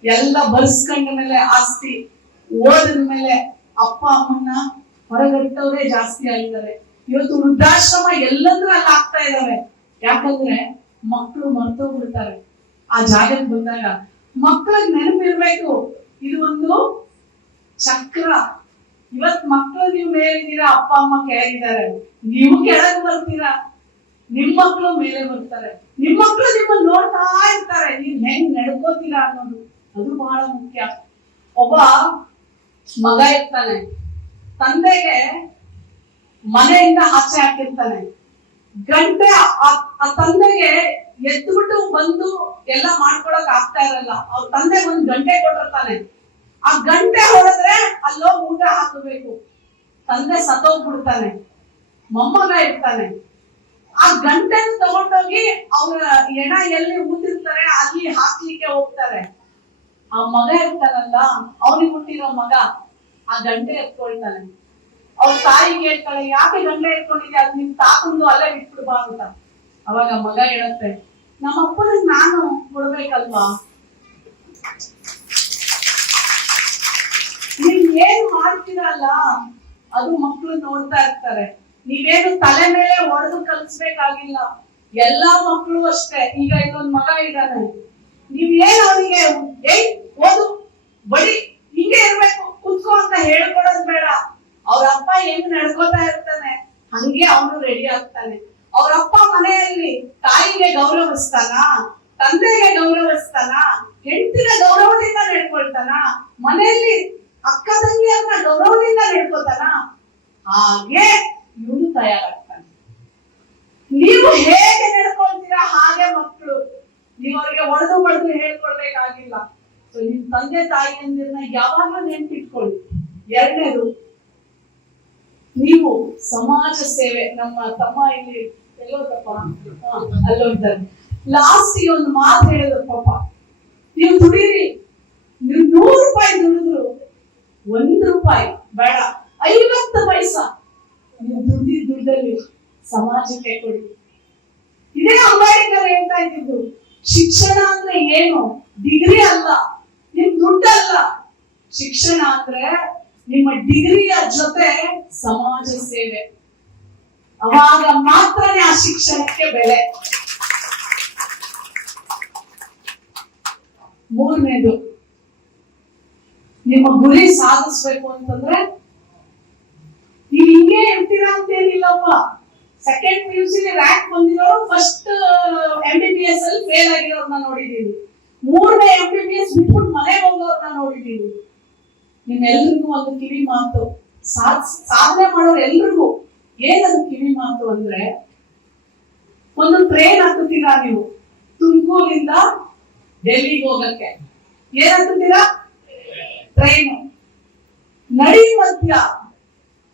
ಎಲ್ಲ ಬರ್ಸ್ಕೊಂಡ ಮೇಲೆ ಆಸ್ತಿ, ಓದಿದ ಮೇಲೆ ಅಪ್ಪ ಅಮ್ಮನ್ನ ಹೊರಗಟ್ಟವರೇ ಜಾಸ್ತಿ ಆಗಿದ್ದಾರೆ. ಇವತ್ತು ವೃದ್ಧಾಶ್ರಮ ಎಲ್ಲಂದ್ರೂ ಅಲ್ಲಿ ಆಗ್ತಾ ಇದಾವೆ. ಯಾಕಂದ್ರೆ ಮಕ್ಕಳು ಮರ್ತೋಗ್ಬಿಡ್ತಾರೆ. ಆ ಜಾಗಕ್ಕೆ ಬಂದಾಗ ಮಕ್ಕಳಿಗೆ ನೆನಪಿರ್ಬೇಕು, ಇದು ಒಂದು ಚಕ್ರ. ಇವತ್ ಮಕ್ಕಳು ನೀವು ಮೇಲಿದ್ದೀರಾ, ಅಪ್ಪ ಅಮ್ಮ ಕೆಳಗಿದ್ದಾರೆ, ನೀವು ಕೆಳಗೆ ಬರ್ತೀರಾ, ನಿಮ್ ಮಕ್ಕಳು ಮೇಲೆ ಬರ್ತಾರೆ. ನಿಮ್ ಮಕ್ಕಳು ನಿಮ್ಮನ್ನ ನೋಡ್ತಾ ಇರ್ತಾರೆ, ನೀವ್ ಹೆಂಗ್ ನಡ್ಕೋತೀರಾ ಅನ್ನೋದು, ಅದು ಬಹಳ ಮುಖ್ಯ. ಒಬ್ಬ ಮಗ ಇರ್ತಾನೆ, ತಂದೆಗೆ ಮನೆಯಿಂದ ಆಚೆ ಹಾಕಿರ್ತಾನೆ. ಗಂಟೆ ಆ ತಂದೆಗೆ ಎದ್ಬಿಟ್ಟು ಬಂದು ಎಲ್ಲ ಮಾಡ್ಕೊಳಕ್ ಆಗ್ತಾ ಇರಲ್ಲ. ಅವ್ರ ತಂದೆ ಒಂದ್ ಗಂಟೆ ಕೊಟ್ಟಿರ್ತಾನೆ. ಆ ಗಂಟೆ ಹೊಡೆದ್ರೆ ಅಲ್ಲೋಗಿ ಊಟ ಹಾಕಬೇಕು. ತಂದೆ ಸತ್ತೋಗ್ಬಿಡ್ತಾನೆ, ಮೊಮ್ಮಗ ಇರ್ತಾನೆ. ಆ ಗಂಟೆನ ತಗೊಂಡೋಗಿ ಅವ್ರ ಎಣ ಎಲ್ಲಿ ಊದಿರ್ತಾರೆ ಅಲ್ಲಿ ಹಾಕ್ಲಿಕ್ಕೆ ಹೋಗ್ತಾರೆ. ಆ ಮಗ ಇರ್ತಾನಲ್ಲ, ಅವ್ನಿಗೆ ಹುಟ್ಟಿರೋ ಮಗ ಆ ಗಂಟೆ ಎತ್ಕೊಳ್ತಾನೆ. ಅವ್ರ ತಾಯಿ ಕೇಳ್ತಾಳೆ, ಯಾಕೆ ಗಂಟೆ ಎತ್ಕೊಂಡಿದ್ಯಾ, ಅದು ನಿಮ್ ತಾತಂದು ಅಲ್ಲೇ ಬಿಟ್ಬಿಡ್ಬಾ ಅಂತ. ಅವಾಗ ಮಗ ಹೇಳುತ್ತೆ, ನಮ್ಮಪ್ಪನಿಗೆ ನಾನು ಕೊಡ್ಬೇಕಲ್ವಾ. ಏನ್ ಮಾಡ್ತೀರಲ್ಲ ಅದು ಮಕ್ಕಳು ನೋಡ್ತಾ ಇರ್ತಾರೆ. ನೀವೇನು ತಲೆ ಮೇಲೆ ಹೊಡೆದು ಕಲಿಸ್ಬೇಕಾಗಿಲ್ಲ. ಎಲ್ಲಾ ಮಕ್ಕಳು ಅಷ್ಟೇ. ಈಗ ಇಲ್ಲೊಂದ್ ಮಗ ಇದ್ದಾನೆ, ನೀವ್ ಏನ್ ಅವನಿಗೆ ಓದು ಬಡಿ ಹಿಂಗೆ ಇರ್ಬೇಕು ಕುತ್ಕೋ ಅಂತ ಹೇಳ್ಕೊಡೋದ್ ಬೇಡ. ಅವ್ರ ಅಪ್ಪ ಹೆಂಗ್ ನಡ್ಕೋತಾ ಇರ್ತಾನೆ ಹಂಗೆ ಅವನು ರೆಡಿ ಆಗ್ತಾನೆ. ಅವ್ರಪ್ಪ ಮನೆಯಲ್ಲಿ ತಾಯಿಗೆ ಗೌರವಿಸ್ತಾನ, ತಂದೆಗೆ ಗೌರವಿಸ್ತಾನ, ಹೆಂಡತಿನ ಗೌರವದಿಂದ ನಡ್ಕೊಳ್ತಾನ, ಮನೆಯಲ್ಲಿ ಅಕ್ಕ ತಂಗಿಯನ್ನ ಗೌರವದಿಂದ ನಡ್ಕೋತಾನ, ಹಾಗೆ ಇವನು ತಯಾರಾಗ್ತಾನೆ. ನೀವು ಹೇಗೆ ನಡ್ಕೊಳ್ತೀರಾ ಹಾಗೆ ಮಕ್ಕಳು. ನೀವು ಅವ್ರಿಗೆ ಹೊಡೆದು ಹೇಳ್ಕೊಡ್ಬೇಕಾಗಿಲ್ಲ. ಸೊ ನಿಮ್ ತಂದೆ ತಾಯಿಯಂದಿರನ್ನ ಯಾವಾಗ್ಲೂ ನೆನ್ಪಿಟ್ಕೊಳ್ಳಿ. ಎರಡನೇದು, ನೀವು ಸಮಾಜ ಸೇವೆ. ನಮ್ಮ ತಮ್ಮ ಇಲ್ಲಿ ಎಲ್ಲೋದಪ್ಪ ಅಲ್ಲೋಗ್ತಾರೆ. ಲಾಸ್ಟ್ ಒಂದು ಮಾತು ಹೇಳಿದ್ರು, ಪಾಪ ನೀವು ದುಡೀರಿ, ನೀವು 100 ರೂಪಾಯಿ ದುಡಿದ್ರು 1 ರೂಪಾಯಿ ಬೇಡ, 50 ಪೈಸಾ ನೀವು ದುಡ್ಡಲ್ಲಿ ಸಮಾಜಕ್ಕೆ ಕೊಡಿ. ಇದೇ ಅಂಬೇಡ್ಕರ್ ಹೇಳ್ತಾ ಇದ್ದಿದ್ದು. ಶಿಕ್ಷಣ ಅಂದ್ರೆ ಏನು? ಡಿಗ್ರಿ ಅಲ್ಲ, ನಿಮ್ ದುಡ್ಡಲ್ಲ. ಶಿಕ್ಷಣ ಅಂದ್ರೆ ನಿಮ್ಮ ಡಿಗ್ರಿಯ ಜೊತೆ ಸಮಾಜ ಸೇವೆ. ಅವಾಗ ಮಾತ್ರನೇ ಆ ಶಿಕ್ಷಣಕ್ಕೆ ಬೆಲೆ. ಮೂರನೇದು, ನಿಮ್ಮ ಗುರಿ ಸಾಧಿಸ್ಬೇಕು ಅಂತಂದ್ರೆ ನೀವು ಹಿಂಗೆ ಇರ್ತೀರಾ ಅಂತೇನಿಲ್ಲಪ್ಪ. ಸೆಕೆಂಡ್ PUC ರ್ಯಾಂಕ್ ಬಂದಿರೋರು ಫಸ್ಟ್ MBBS ಅಲ್ಲಿ ಫೇಲ್ ಆಗಿರೋರ್ನ ನೋಡಿದೀನಿ. 3ನೇ MBBS ಬಿಟ್ಬಿಟ್ಟು ಮನೆಗೆ ಹೋಗೋರ್ನ ನೋಡಿದೀನಿ. ನಿಮ್ಮೆಲ್ರಿಗೂ ಒಂದು ಕಿವಿ ಮಾತು, ಸಾಧನೆ ಮಾಡೋರು ಎಲ್ರಿಗೂ ಏನದು ಕಿವಿ ಮಾತು ಅಂದ್ರೆ, ಒಂದು ಟ್ರೈನ್ ಹತ್ತುತ್ತೀರಾ ನೀವು ತುಮಕೂರಿಂದ ಡೆಲ್ಲಿಗೆ ಹೋಗಕ್ಕೆ. ಏನ್ ಹತ್ತುತ್ತೀರಾ? ಟ್ರೈನ್. ನಡಿ ಮಧ್ಯ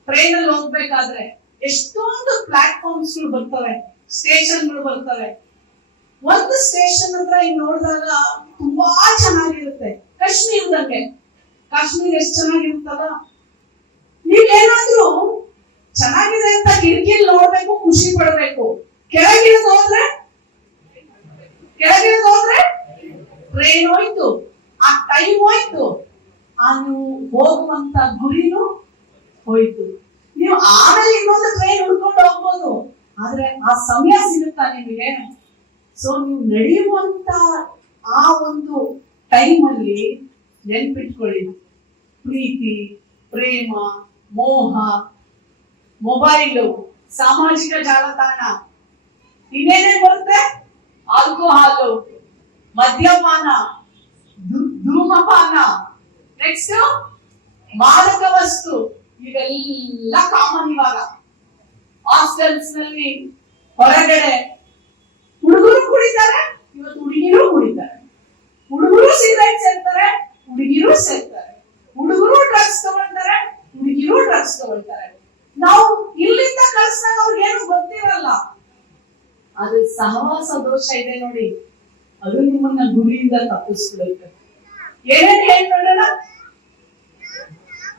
ಟ್ರೈನ್ ಅಲ್ಲಿ ಹೋಗ್ಬೇಕಾದ್ರೆ ಎಷ್ಟೊಂದು ಪ್ಲಾಟ್ಫಾರ್ಮ್ಸ್ ಬರ್ತವೆ, ಸ್ಟೇಷನ್ಗಳು ಬರ್ತವೆ. ಒಂದು ಸ್ಟೇಷನ್ ಹತ್ರ ಹಿಂಗ್ ನೋಡಿದಾಗ ತುಂಬಾ ಚೆನ್ನಾಗಿರುತ್ತೆ. ಕಾಶ್ಮೀರದಂಗೆ. ಕಾಶ್ಮೀರ ಎಷ್ಟು ಚೆನ್ನಾಗಿರುತ್ತಲ್ಲ. ನೀವೇನಾದ್ರೂ ಚೆನ್ನಾಗಿದೆ ಅಂತ ಕಿಟಕಿಯಲ್ಲಿ ನೋಡ್ಬೇಕು, ಖುಷಿ ಪಡ್ಬೇಕು. ಕೆಳಗಿಳಿದು ಹೋದ್ರೆ ಟ್ರೈನ್ ಹೋಯ್ತು, ಆ ಟೈಮ್ ಹೋಯ್ತು, ಆ ನೀವು ಹೋಗುವಂತ ಗುರಿನೂ ಹೋಯ್ತು. ನೀವು ಆಮೇಲೆ ಇನ್ನೊಂದು ಟ್ರೈನ್ ಹುಡ್ಕೊಂಡು ಹೋಗ್ಬೋದು, ಆದ್ರೆ ಆ ಸಮಯ ಸಿಗುತ್ತಾ ನಿಮಗೆ? ಸೊ ನೀವು ನಡೆಯುವಂತ ಆ ಒಂದು ಟೈಮ್ ಅಲ್ಲಿ ನೆನ್ಪಿಟ್ಕೊಳ್ಳಿ, ಪ್ರೀತಿ, ಪ್ರೇಮ, ಮೋಹ, ಮೊಬೈಲು, ಸಾಮಾಜಿಕ ಜಾಲತಾಣ, ಇನ್ನೇನೇ ಬರುತ್ತೆ, ಆಲ್ಕೋಹಾಲು, ಮದ್ಯಪಾನ, ಧೂಮಪಾನ, ನೆಕ್ಸ್ಟ್ ಮಾದಕ ವಸ್ತು, ಇವೆಲ್ಲ ಕಾಮನ್ ಇವಾಗ. ಹಾಸ್ಟೆಲ್ಸ್ ನಲ್ಲಿ, ಹೊರಗಡೆ ಹುಡುಗರು ಕುಡಿತಾರೆ, ಇವತ್ತು ಹುಡುಗಿರು ಕುಡಿತಾರೆ. ಹುಡುಗರು ಸಿಗರೇಟ್ ಸೇರ್ತಾರೆ, ಹುಡುಗಿರು ಸೇರ್ತಾರೆ. ಹುಡುಗರು ಡ್ರಗ್ಸ್ ತಗೊಳ್ತಾರೆ, ಹುಡುಗಿರು ಡ್ರಗ್ಸ್ ತಗೊಳ್ತಾರೆ. ನಾವು ಇಲ್ಲಿಂದ ಕಳ್ಸಿದಾಗ ಅವ್ರಿಗೆ ಏನು ಗೊತ್ತಿರಲ್ಲ. ಅದು ಸಹವಾಸ ದೋಷ ಇದೆ ನೋಡಿ, ಅದು ನಿಮ್ಮನ್ನ ಗುರಿಯಿಂದ ತಪ್ಪಿಸ್ಬಿಡುತ್ತೆ. ಏನೇನು ಹೇಳ್ಕೊಳ್ಳೋಣ?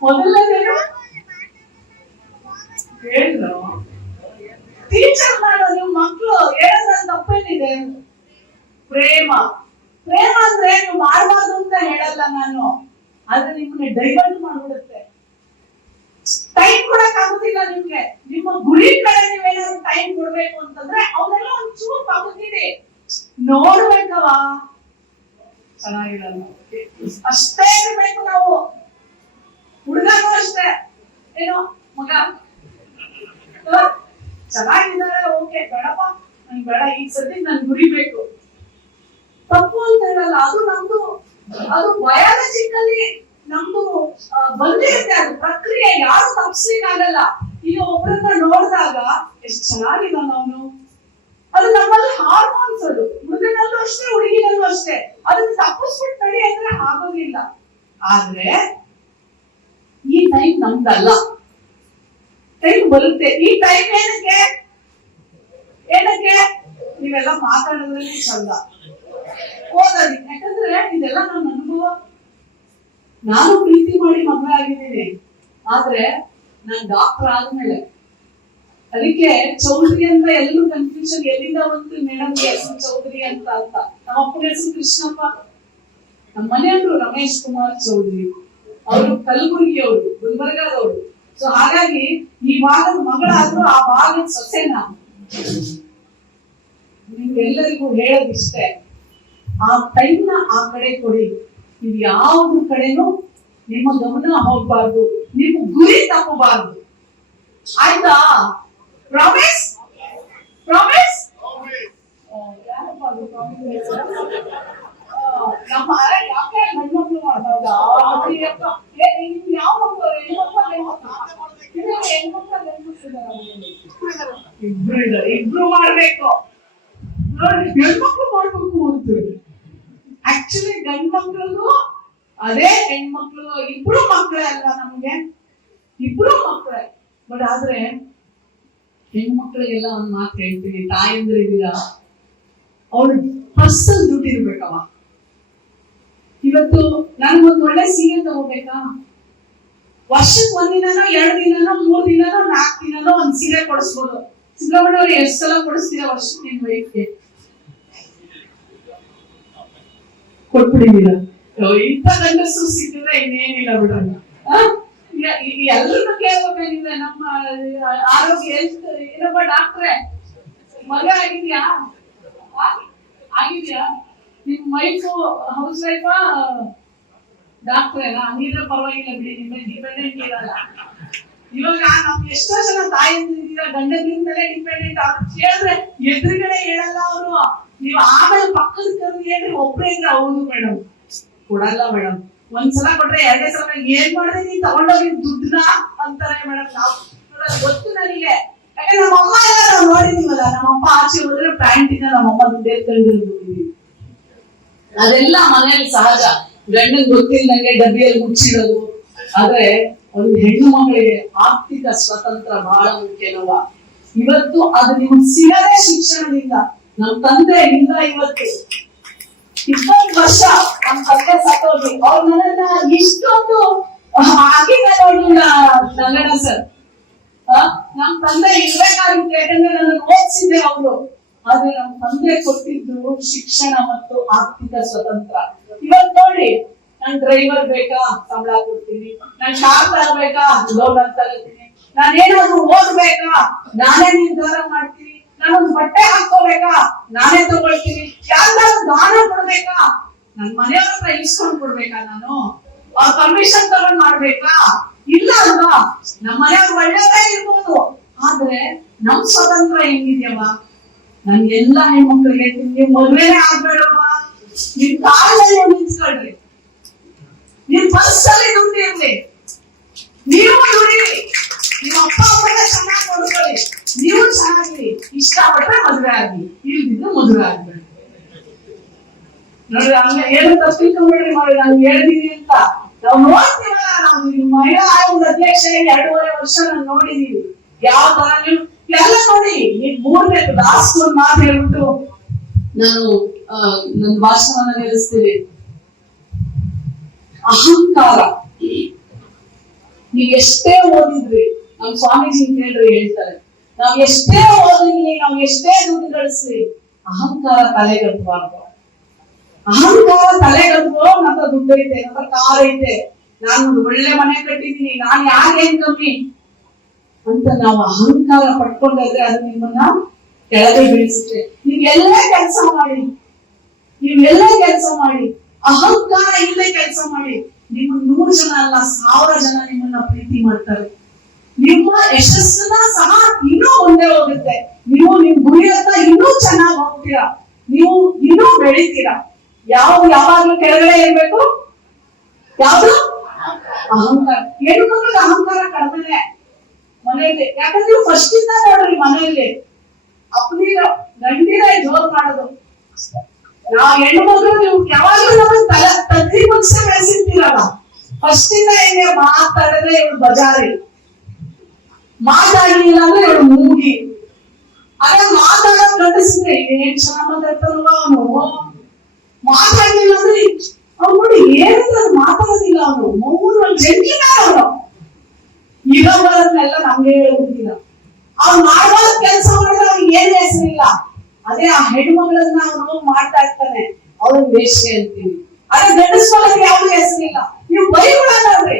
ಮೊದಲನೇದು ಹೇಳಿದ್ರು, ಟೀಚರ್ ಮಾಡೋ ನೀವು ಮಕ್ಕಳು ಹೇಳೋದ್ರ ತಪ್ಪೇನಿದೆ? ಪ್ರೇಮ. ಪ್ರೇಮ ಅಂದ್ರೆ ನೀವು ಮಾಡಬಾರ್ದು ಅಂತ ಹೇಳಲ್ಲ ನಾನು, ಆದ್ರೆ ನಿಮ್ಮನ್ನ ಡೈವರ್ಟ್ ಮಾಡ್ಬಿಡುತ್ತೆ. ಟೈಮ್ ಕೊಡಕ್ ಆಗುದಿಲ್ಲ ನಿಮ್ಗೆ. ನಿಮ್ಮ ಗುರಿ ಕಡೆ ನೀವೇನಾದ್ರು ಟೈಮ್ ಕೊಡ್ಬೇಕು ಅಂತಂದ್ರೆ ಅವನ್ನೆಲ್ಲ ಒಂಚೂರು ತಗೋತೀರಿ, ನೋಡ್ಬೇಕವ ಚೆನ್ನಾಗಿರಲ್ಲ, ಅಷ್ಟೇ ಇರ್ಬೇಕು ನಾವು. ಹುಡುಗನೂ ಅಷ್ಟೇ, ಏನೋ ಮಗ ಚೆನ್ನಾಗಿದ್ದಾರೆ, ಓಕೆ ಬೇಡಪ್ಪ ನನ್ಗೆ ಬೇಡ, ಈ ಸತಿ ನನ್ ಗುರಿ ಬೇಕು. ತಪ್ಪು ಅಂತ ಹೇಳಲ್ಲ, ಅದು ನಮ್ದು, ಅದು ಬಯಾಲಜಿಕಲಿ ನಮ್ದು ಬಂದಿರುತ್ತೆ, ಅದು ಪ್ರಕ್ರಿಯೆ, ಯಾರು ತಪ್ಪಿಸ್ಲಿಕ್ಕೆ ಆಗಲ್ಲ. ಈಗ ಒಬ್ಬರನ್ನ ನೋಡಿದಾಗ ಎಷ್ಟು ಚೆನ್ನಾಗಿದ್ದಾನ ಅವನು, ಅದು ನಮ್ಮಲ್ಲಿ ಹಾರ್ಮೋನ್ಸ್, ಅದು ಹುಡುಗನಲ್ಲೂ ಅಷ್ಟೇ ಹುಡುಗಿನಲ್ಲೂ ಅಷ್ಟೇ. ಅದನ್ನ ತಪ್ಪಿಸ್ಬಿಟ್ಟು ನಡಿ ಅಂದ್ರೆ ಆಗೋದಿಲ್ಲ. ಆದ್ರೆ ಈ ಟೈಮ್ ನಮ್ದಲ್ಲ, ಟೈಮ್ ಬರುತ್ತೆ. ಈ ಟೈಮ್ ಏನಕ್ಕೆ ನೀವೆಲ್ಲ ಮಾತಾಡೋದ್ರಲ್ಲಿ ಚಂದ, ಓದೋದಿಕ್ಕೆ. ಯಾಕಂದ್ರೆ ಇದೆಲ್ಲ ನನ್ನ ಅನುಭವ. ನಾನು ಪ್ರೀತಿ ಮಾಡಿ ಮದುವೆ ಆಗಿದ್ದೀನಿ, ಆದ್ರೆ ನಾನು ಡಾಕ್ಟರ್ ಆದ್ಮೇಲೆ. ಅದಕ್ಕೆ ಚೌಧರಿ ಅಂತ ಎಲ್ಲರೂ ಕನ್ಫ್ಯೂಷನ್, ಎಲ್ಲಿಂದ ಬಂತು ಮೇಡಮ್ ಹೆಸರು ಚೌಧರಿ ಅಂತ. ನಮ್ಮ ಅಪ್ಪನ ಹೆಸರು ಕೃಷ್ಣಪ್ಪ, ನಮ್ಮ ಮನೆಯವರು ರಮೇಶ್ ಕುಮಾರ್ ಚೌಧರಿ. ಅವರು ಕಲಬುರಗಿಯವರು, ಗುಲ್ಬರ್ಗಾದವರು. ಸೊ ಹಾಗಾಗಿ ಈ ಭಾಗದ ಮಗಳಾದ್ರೂ ಆ ಭಾಗದ ಸೊಸೆ ನಾವು. ನಿಮ್ಗೆಲ್ಲರಿಗೂ ಹೇಳೋದಿಷ್ಟೇ, ಆ ಟೈಮ್ನ ಆ ಕಡೆ ಕೊಡಿ. ನೀವು ಯಾವ್ದು ಕಡೆನೂ ನಿಮ್ಮ ಗಮನ ಹೋಗ್ಬಾರ್ದು, ನಿಮ್ಮ ಗುರಿ ತಪ್ಪಬಾರ್ದು. ಆಯ್ತಾ? ಪ್ರಾಮಿಸ್? ಪ್ರಾಮಿಸ್? ನಮ್ಮ ಯಾಕೆ ಹೆಣ್ಮಕ್ಳು ಮಾಡ್ಬಾರ್ದ? ಯಾವ ಇಬ್ರು ಮಾಡ್ಬೇಕು ನೋಡಿ, ಹೆಣ್ಮಕ್ಳು ಮಾಡ್ಬೇಕು ಅಂತೀವಿ. ಆಕ್ಚುಲಿ ಗಂಡ್ ಮಕ್ಳಿಗೂ ಅದೇ ಹೆಣ್ಮಕ್ಳು ಇಬ್ರು ಮಕ್ಕಳೇ ಅಲ್ವಾ ನಮ್ಗೆ, ಇಬ್ರು ಮಕ್ಕಳೇ. ಬಟ್ ಆದ್ರೆ ಹೆಣ್ಮಕ್ಳಿಗೆಲ್ಲ ಒಂದ್ ಮಾತು ಹೇಳ್ತೀನಿ, ತಾಯಂದ್ರಿದ್ದೀರಾ, ಅವ್ಳು ಪರ್ಸಲ್ ದುಡ್ಡು ಇರ್ಬೇಕವ. ಇವತ್ತು ನನ್ಗೊಂದು ಒಳ್ಳೆ ಸೀರೆ ತಗೋಬೇಕಾ, ವರ್ಷಕ್ಕೆ 1 ದಿನನೋ 2 ದಿನನೋ 3 ದಿನನೋ 4 ದಿನನೋ ಒಂದ್ ಸೀರೆ ಕೊಡಿಸ್ಬೋದು. ಸಿದ್ದರಾಮಯ್ಯ ಅವ್ರು ಎಷ್ಟು ಸಲ ಕೊಡಿಸ್ತೀರಾ ವರ್ಷಕ್ಕೆ ನಿಮ್ ವೈಫ್ಗೆ? ಕೊಟ್ಬಿಡಿದೀರ. ಇಂಥ ಗಂಡಸರು ಸಿಕ್ಕಿದ್ರೆ ಇನ್ನೇನಿಲ್ಲ ಬಿಡೋಣ. ಎಲ್ಲರನ್ನು ಕೇಳ್ಬೇಕಾಗಿದೆ. ನಮ್ಮ ಆರೋಗ್ಯ ಏನಪ್ಪ ಡಾಕ್ಟ್ರೆ, ಮಗ ಆಗಿದ್ಯಾ? ಆಗಿದ್ಯಾ? ನಿಮ್ ವೈಫ್ ಹೌಸ್ ವೈಫಾ ಡಾಕ್ಟ್ರೇನಾ? ಹಂಗಿದ್ರೆ ಪರವಾಗಿಲ್ಲ ಬಿಡಿ, ನಿಮ್ಮ ಡಿಪೆಂಡೆಂಟ್ ಇರಲ್ಲ. ಇವಾಗ ನಮ್ಗೆ ಎಷ್ಟೋ ಜನ ತಾಯಿದ್ದೀರಾ ಗಂಡದಿಂದಲೇ ಡಿಪೆಂಡೆಂಟ್. ಅವ್ರು ಕೇಳಿದ್ರೆ ಎದುರುಗಡೆ ಹೇಳಲ್ಲ ಅವರು. ನೀವು ಆಮೇಲೆ ಪಕ್ಕದ ಕರು ಹೇಳ್ರಿ, ಒಬ್ರೇ ಇದ್ರೆ ಹೌದು ಮೇಡಮ್ ಕೊಡಲ್ಲ ಮೇಡಮ್, ಒಂದ್ಸಲ ಕೊಟ್ರೆ 2ನೇ ಸಲ ಏನ್ ಮಾಡಿದ್ರೆ ನೀನ್ ತಗೊಂಡೋಗಿ ದುಡ್ಡನ್ನ ಅಂತಾರೆ ಮೇಡಮ್. ನಾವು ಗೊತ್ತು ನನಗೆ, ಯಾಕಂದ್ರೆ ನಮ್ಮಮ್ಮ ಎಲ್ಲ ನಾವು ನೋಡಿದೀವಲ್ಲ. ನಮ್ಮಪ್ಪ ಆಚೆ ಹೋದ್ರೆ ಪ್ಯಾಂಟಿನ ನಮ್ಮಮ್ಮ ದುಡ್ಡು ಎತ್ಕೊಂಡಿರೋದು ನೋಡಿದೀವಿ. ಅದೆಲ್ಲ ಮನೆಯಲ್ಲಿ ಸಹಜ. ಗಂಡನ್ ಗೊತ್ತಿಲ್ಲದಂಗೆ ಡಬ್ಬಿಯಲ್ಲಿ ಮುಚ್ಚಿಡೋದು. ಆದ್ರೆ ಒಂದು ಹೆಣ್ಣು ಮಗಳಿಗೆ ಆರ್ಥಿಕ ಸ್ವತಂತ್ರ ಬಹಳ ಮುಖ್ಯನವ. ಇವತ್ತು ಅದು ನಿಮ್ಗೆ ಸಿಗದೆ ಶಿಕ್ಷಣದಿಂದ. ನಮ್ ತಂದೆ ಇಂದ ಇವತ್ತು 20 ವರ್ಷ ನಮ್ ತಂದೆ ಸತ್ತೋಗಿ ಅವ್ರು ನನ್ನನ್ನ ಇಷ್ಟೊಂದು ಆಗಿಲ್ಲ ನೋಡಿಲ್ಲ ನಂಗಣ್ಣ ಸರ್. ನಮ್ ತಂದೆ ಇರ್ಬೇಕಾಗಿತ್ತು, ಯಾಕಂದ್ರೆ ನನ್ನ ಓದಿಸಿದ್ದೆ ಅವರು. ಆದ್ರೆ ನಮ್ ತಂದೆ ಕೊಟ್ಟಿದ್ದು ಶಿಕ್ಷಣ ಮತ್ತು ಆರ್ಥಿಕ ಸ್ವತಂತ್ರ. ಇವತ್ ನೋಡಿ, ನನ್ ಡ್ರೈವರ್ ಬೇಕಾ ಸಂಬಳ ಕೊಡ್ತೀನಿ, ನನ್ ಕಾರ್ ತರಬೇಕಾ ಲೋನ್ ಅಂತ ತಗೋತೀನಿ, ನಾನೇನಾದ್ರು ಓದ್ಬೇಕಾ ನಾನೇ ನಿರ್ಧಾರ ಮಾಡ್ತೀನಿ, ನಾನೊಂದು ಬಟ್ಟೆ ಹಾಕೋಬೇಕಾ ನಾನೇ ತಗೊಳ್ತೀನಿ, ಯಾವ್ದಾದ್ರು ದಾನ ಕೊಡ್ಬೇಕಾ ನನ್ ಮನೆಯವ್ರ ಹತ್ರ ಇಸ್ಕೊಂಡ್ ಕೊಡ್ಬೇಕಾ, ನಾನು ಅವ್ರ ಪರ್ಮಿಷನ್ ತಗೊಂಡ್ ಮಾಡ್ಬೇಕಾ? ಇಲ್ಲ ಅಲ್ವಾ? ನಮ್ಮ ಮನೆಯವ್ರು ಒಳ್ಳೆಯವರೇ ಇರ್ಬೋದು, ಆದ್ರೆ ನಮ್ ಸ್ವತಂತ್ರ ಹೆಂಗಿದ್ಯವ? ನನ್ಗೆಲ್ಲಾ ಹೆಣ್ಮಕ್ಳಿಗೆ ನಿಮ್ಗೆ ಮದ್ವೆನೇ ಆಗ್ಬೇಡವ, ನಿಮ್ ಕಾಲಲ್ಲಿ ನಿಂತ್ಕೊಳ್ರಿ, ನಿಮ್ ಪರ್ಸಲ್ಲಿ ದುಡ್ಡು ಇರ್ಲಿ, ನೀವು ದುಡಿರಿ, ನಿಮ್ಮ ಅಪ್ಪ ಅಮ್ಮನ ಚೆನ್ನಾಗಿ ನೋಡ್ಕೊಳ್ಳಿ, ನೀವು ಚೆನ್ನಾಗಿರಿ. ಇಷ್ಟಪಟ್ರೆ ಮದ್ವೆ ಆಗಿ, ಇಲ್ದಿದ್ದು ಮದುವೆ ಆಗ್ಬೇಡಿ. ನೋಡ್ರಿ, ಹಂಗ ಏನು ತಪ್ಪಿಕೊಂಡ್ಬಿಡ್ರಿ. ನೋಡಿ, ನಾನು ಹೇಳಿದೀನಿ ಅಂತ ನಾವು ನೋಡ್ತೀವಲ್ಲ. ನಾವು ಮಹಿಳಾ ಆಯೋಗದ ಅಧ್ಯಕ್ಷ 2.5 ವರ್ಷ ನಾನು ನೋಡಿದೀವಿ. ಯಾವ ತರ ನೀವು ಎಲ್ಲ ನೋಡಿ. ಈಗ 3ನೇ ಲಾಸ್ಟ್ ಒಂದು ಮಾತು ಹೇಳ್ಬಿಟ್ಟು ನಾನು ನನ್ನ ಭಾಷಣವನ್ನ ನಿಲ್ಲಿಸ್ತೀನಿ. ಅಹಂಕಾರ. ನೀವ್ ಎಷ್ಟೇ ಓದಿದ್ರಿ, ನಮ್ ಸ್ವಾಮೀಜಿ ಕೇಳ್ರಿ ಹೇಳ್ತಾರೆ, ನಾವ್ ಎಷ್ಟೇ ಓದಿದ್ವಿ, ನಾವ್ ಎಷ್ಟೇ ದುಡ್ಡು ಗಳಿಸ್ಲಿ, ಅಹಂಕಾರ ತಲೆಗಟ್ಟಬಾರ್ದು. ಅಹಂಕಾರ ತಲೆಗಟ್ಟು ನನ್ನ ದುಡ್ಡು ಐತೆ, ನನ್ನ ಕಾರ್ ಐತೆ, ನಾನು ಒಳ್ಳೆ ಮನೆ ಕಟ್ಟಿದೀನಿ, ನಾನ್ ಯಾರೇನ್ ಕಮ್ಮಿ ಅಂತ ನಾವು ಅಹಂಕಾರ ಪಡ್ಕೊಂಡ್ರೆ ಅದು ನಿಮ್ಮನ್ನ ಕೆಳಗೆ ಬೀಳಿಸುತ್ತೆ. ನೀವೆಲ್ಲೇ ಕೆಲಸ ಮಾಡಿ, ನೀವೆಲ್ಲೇ ಕೆಲಸ ಮಾಡಿ, ಅಹಂಕಾರ ಇಲ್ಲೇ ಕೆಲಸ ಮಾಡಿ, ನಿಮ್ಮ 100 ಜನ ಅಲ್ಲ 1000 ಜನ ನಿಮ್ಮನ್ನ ಪ್ರೀತಿ ಮಾಡ್ತಾರೆ. ನಿಮ್ಮ ಯಶಸ್ಸನ್ನ ಸಹ ಇನ್ನೂ ಮುಂದೆ ಹೋಗುತ್ತೆ. ನೀವು ನಿಮ್ ಗುರಿ ಹತ್ರ ಇನ್ನೂ ಚೆನ್ನಾಗಿ ಹೋಗ್ತೀರಾ, ನೀವು ಇನ್ನೂ ಬೆಳಿತೀರಾ. ಯಾವಾಗ್ಲೂ ಕೆಳಗಡೆ ಇರ್ಬೇಕು, ಯಾವ್ದು ಅಹಂಕಾರ. ಹೆಣ್ಮಕ್ಳಿಗೆ ಅಹಂಕಾರ ಕಡಿಮೆ ಮನೆಯಲ್ಲಿ. ಯಾಕಂದ್ರೆ ಫಸ್ಟ್ ಇಂದ ನೋಡ್ರಿ, ಮನೆಯಲ್ಲಿ ಅಪ್ಪನಿರ ಗಂಡಿರ ಜೋರ್ ಮಾಡೋದು. ನಾವ್ ಹೆಣ್ಮಕ್ಳು ನೀವು ಯಾವಾಗ್ಲೂ ನಮ್ಮನ್ನ ತದ್ದಿ ಮುಗಿಸಿ ಬೆಳೆಸಿರ್ತೀರಲ್ಲ. ಫಸ್ಟ್ ಇಂದ ಹೆಂಗೆ ಮಾತಾಡಿದ್ರೆ ಇವಳು ಬಜಾರಿ, ಮಾತಾಡ್ಲಿಲ್ಲ ಅಂದ್ರೆ ಇವಳು ಮೂಗಿ. ಅದೇ ಮಾತಾಡೋದ್ ಗಂಡಸಿದ್ರೆ ಏನ್ ಚೆನ್ನಾಗ್ ಮಾತಾಡ್ತಾರಲ್ವ ಅವನು, ಮಾತಾಡ್ಲಿಲ್ಲ ಅಂದ್ರೆ ಅವ್ನು ನೋಡಿ ಏನಿಲ್ಲ, ಮಾತಾಡೋದಿಲ್ಲ ಅವನು, ಮೂರು ಜಂಟಿನ ಅವನು. ಇರೋವರನ್ನೆಲ್ಲ ನಮ್ಗೆ ಹೇಳುವುದಿಲ್ಲ. ಅವ್ನು ಮಾಡುವ ಕೆಲಸ ಮಾಡಿದ್ರೆ ಅವ್ನಿಗೆ ಏನ್ ಹೆಸರಿಲ್ಲ. ಅದೇ ಆ ಹೆಣ್ಮಗಳನ್ನ ಅವನು ಮಾಡ್ತಾ ಇರ್ತಾನೆ, ಅವಳು ವೇಶ್ಯೆ ಅಂತೀವಿ. ಅದೇ ಗಂಡಸ್ಗಳಿಗೆ ಯಾವ್ದು ಹೆಸರಿಲ್ಲ. ನೀವು ಬೈಗುಳ ನೋಡ್ರಿ,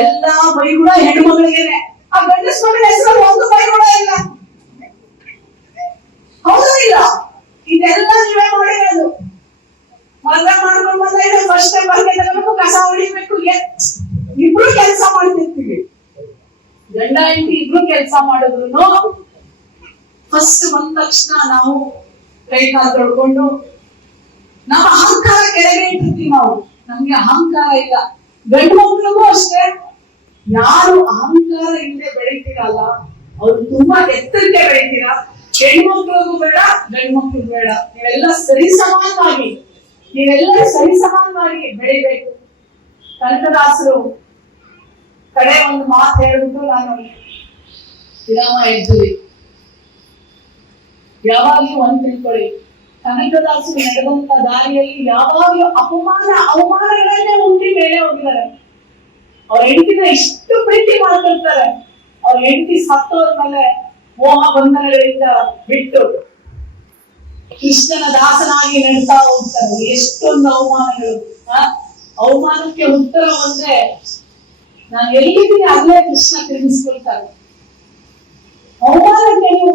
ಎಲ್ಲಾ ಬೈಗುಳ ಹೆಣ್ಮಗಳಿಗೇನೆ. ಆ ಗಂಡಸ್ ಮಗಳ ಹೆಸರಲ್ಲಿ ಒಂದು ಬೈಗುಳ ಇಲ್ಲ. ಹೌದು ಇಲ್ಲ? ಇದೆಲ್ಲ ನೀವೇ ಮಾಡಿರೋದು. ಮದುವೆ ಮಾಡ್ಕೊಂಡು ಬಂದ್ರೆ ಫಸ್ಟ್ ಟೈಮ್ ಮನೆ ತಗೋಬೇಕು, ಕಸ ಹೊಡಿಬೇಕು, ಇಬ್ರು ಕೆಲಸ ಮಾಡ್ತಿರ್ತೀವಿ. ಗಂಡ ಹೆಂಡತಿ ಇಬ್ರು ಕೆಲಸ ಮಾಡಿದ್ರು ಫಸ್ಟ್ ಬಂದ ತಕ್ಷಣ ನಾವು ಕೈ ಕಾಲು ತೊಳ್ಕೊಂಡು ನಮ್ಮ ಅಹಂಕಾರ ಕೆಳಗೆ ಇಟ್ಟಿರ್ತೀವಿ. ನಾವು ನಮ್ಗೆ ಅಹಂಕಾರ ಇಲ್ಲ. ಗಂಡು ಮಕ್ಳಿಗೂ ಅಷ್ಟೇ, ಯಾರು ಅಹಂಕಾರ ಇಲ್ಲದೆ ಬೆಳಿತೀರಲ್ಲ ಅವ್ರು ತುಂಬಾ ಎತ್ತರಕ್ಕೆ ಬೆಳಿತೀರಾ. ಹೆಣ್ಮಕ್ಳಿಗೂ ಬೇಡ, ಗಂಡು ಮಕ್ಳಿಗೂ ಬೇಡ, ನೀವೆಲ್ಲ ಸರಿಸಮಾನವಾಗಿ ಬೆಳಿಬೇಕು. ಕನಕದಾಸರು ಕಡೆ ಒಂದು ಮಾತು ಹೇಳ್ಬಿಟ್ಟು ನಾನು ವಿರಾಮ ಹೇಳ್ತೀವಿ. ಯಾವಾಗ್ಲೂ ಒಂದ್ ತಿಳ್ಕೊಳ್ಳಿ, ಕನಕದಾಸರು ನಡೆದಂತ ದಾರಿಯಲ್ಲಿ ಯಾವಾಗ್ಲೂ ಅವಮಾನಗಳನ್ನೇ ಉಂಟಿ ಮೇಲೆ ಹೋಗಿದ್ದಾರೆ. ಅವ್ರ ಹೆಂಡತಿನ ಇಷ್ಟು ಪ್ರೀತಿ ಮಾಡ್ತಿರ್ತಾರೆ. ಅವ್ರ ಹೆಂಡತಿ ಸತ್ತೋದ್ಮೇಲೆ ಮೋಹ ಬಂಧನಗಳಿಂದ ಬಿಟ್ಟು ಕೃಷ್ಣನ ದಾಸನಾಗಿ ನಡ್ತಾ ಹೋಗ್ತಾರೆ. ಎಷ್ಟೊಂದು ಅವಮಾನಗಳು. ಅವಮಾನಕ್ಕೆ ಉತ್ತರ ಒಂದೇ, ನಾನು ಎಲ್ಲಿದ್ದೀನಿ ಅಲ್ಲೇ ಕೃಷ್ಣ ತಿರುಗಿಸ್ಕೊಳ್ತಾರೆ. ಅವಮಾನಕ್ಕೆ ನೀವು